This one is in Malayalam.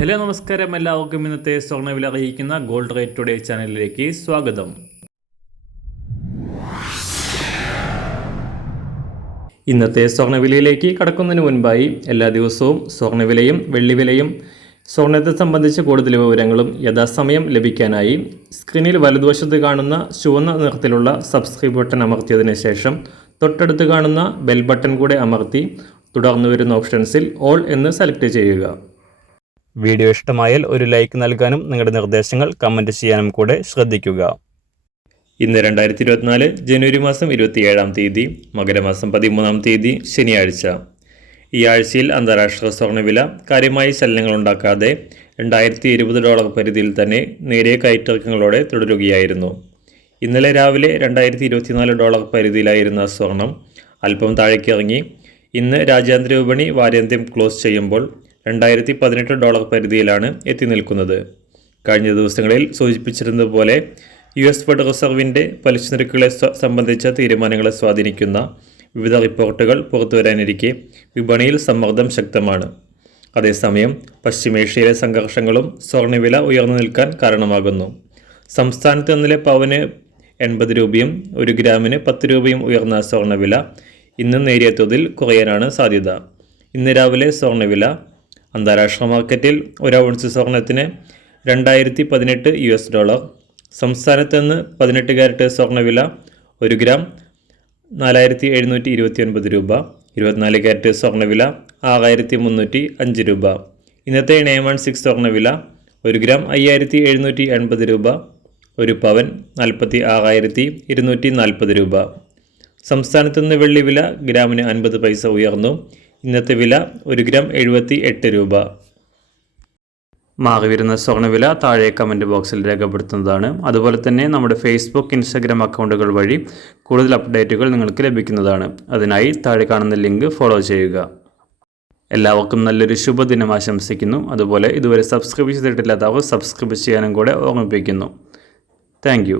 ഹലോ നമസ്കാരം, എല്ലാവർക്കും ഇന്നത്തെ സ്വർണ്ണവില അറിയിക്കുന്ന ഗോൾഡ് റേറ്റ് ടുഡേ ചാനലിലേക്ക് സ്വാഗതം. ഇന്നത്തെ സ്വർണ്ണവിലയിലേക്ക് കടക്കുന്നതിന് മുൻപായി എല്ലാ ദിവസവും സ്വർണ്ണവിലയും വെള്ളിവിലയും സ്വർണ്ണത്തെ സംബന്ധിച്ച കൂടുതൽ വിവരങ്ങളും യഥാസമയം ലഭിക്കാനായി സ്ക്രീനിൽ വലതുവശത്ത് കാണുന്ന ചുവന്ന നിറത്തിലുള്ള സബ്സ്ക്രൈബ് ബട്ടൺ അമർത്തിയതിനു ശേഷം തൊട്ടടുത്ത് കാണുന്ന ബെൽ ബട്ടൺ കൂടെ അമർത്തി തുടർന്ന് വരുന്ന ഓപ്ഷൻസിൽ ഓൾ എന്ന് സെലക്ട് ചെയ്യുക. വീഡിയോ ഇഷ്ടമായാൽ ഒരു ലൈക്ക് നൽകാനും നിങ്ങളുടെ നിർദ്ദേശങ്ങൾ കമൻറ്റ് ചെയ്യാനും കൂടെ ശ്രദ്ധിക്കുക. ഇന്ന് 2024 ജനുവരി മാസം 27-ാം തീയതി, മകരമാസം 13-ാം തീയതി, ശനിയാഴ്ച. ഈ ആഴ്ചയിൽ അന്താരാഷ്ട്ര സ്വർണ്ണവില കാര്യമായ ചലനങ്ങളുണ്ടാക്കാതെ $2020 പരിധിയിൽ തന്നെ നേരിയ കയറ്റിറക്കങ്ങളോടെ തുടരുകയായിരുന്നു. ഇന്നലെ രാവിലെ $2024 പരിധിയിലായിരുന്ന സ്വർണം അല്പം താഴേക്കിറങ്ങി ഇന്ന് രാജ്യാന്തര വിപണി വാരാന്ത്യം ക്ലോസ് ചെയ്യുമ്പോൾ $2018 പരിധിയിലാണ് എത്തി നിൽക്കുന്നത്. കഴിഞ്ഞ ദിവസങ്ങളിൽ സൂചിപ്പിച്ചിരുന്നതുപോലെ US ഫെഡറൽ റിസർവിൻ്റെ പലിശ നിരക്കുകളെ സംബന്ധിച്ച തീരുമാനങ്ങളെ സ്വാധീനിക്കുന്ന വിവിധ റിപ്പോർട്ടുകൾ പുറത്തുവരാനിരിക്കെ വിപണിയിൽ സമ്മർദ്ദം ശക്തമാണ്. അതേസമയം പശ്ചിമേഷ്യയിലെ സംഘർഷങ്ങളും സ്വർണ്ണവില ഉയർന്നു നിൽക്കാൻ കാരണമാകുന്നു. സംസ്ഥാനത്ത് ഇന്നലെ പവന് 80 രൂപയും 1 ഗ്രാമിന് 10 രൂപയും ഉയർന്ന സ്വർണ്ണവില ഇന്നും നേരിയ തോതിൽ കുറയാനാണ് സാധ്യത. ഇന്ന് രാവിലെ സ്വർണ്ണവില അന്താരാഷ്ട്ര മാർക്കറ്റിൽ 1 ഔൺസ് സ്വർണത്തിന് $2018, സംസ്ഥാനത്ത് നിന്ന് 18 കാരറ്റ് സ്വർണ്ണവില 1 ഗ്രാം 4729 രൂപ, 24 കാരറ്റ് സ്വർണ്ണവില 6305 രൂപ. ഇന്നത്തെ 916 സ്വർണ്ണവില 1 ഗ്രാം 5780 രൂപ, 1 പവൻ 46240 രൂപ. സംസ്ഥാനത്ത് നിന്ന് വെള്ളിവില ഗ്രാമിന് 50 പൈസ ഉയർന്നു. ഇന്നത്തെ വില 1 ഗ്രാം 78 രൂപ. മാറി വരുന്ന സ്വർണ്ണവില താഴെ കമൻറ്റ് ബോക്സിൽ രേഖപ്പെടുത്തുന്നതാണ്. അതുപോലെ തന്നെ നമ്മുടെ ഫേസ്ബുക്ക്, ഇൻസ്റ്റാഗ്രാം അക്കൗണ്ടുകൾ വഴി കൂടുതൽ അപ്ഡേറ്റുകൾ നിങ്ങൾക്ക് ലഭിക്കുന്നതാണ്. അതിനായി താഴെ കാണുന്ന ലിങ്ക് ഫോളോ ചെയ്യുക. എല്ലാവർക്കും നല്ലൊരു ശുഭദിനം ആശംസിക്കുന്നു. അതുപോലെ ഇതുവരെ സബ്സ്ക്രൈബ് ചെയ്തിട്ടില്ലാത്തവർ സബ്സ്ക്രൈബ് ചെയ്യാനും കൂടെ ഓർമ്മിപ്പിക്കുന്നു. താങ്ക്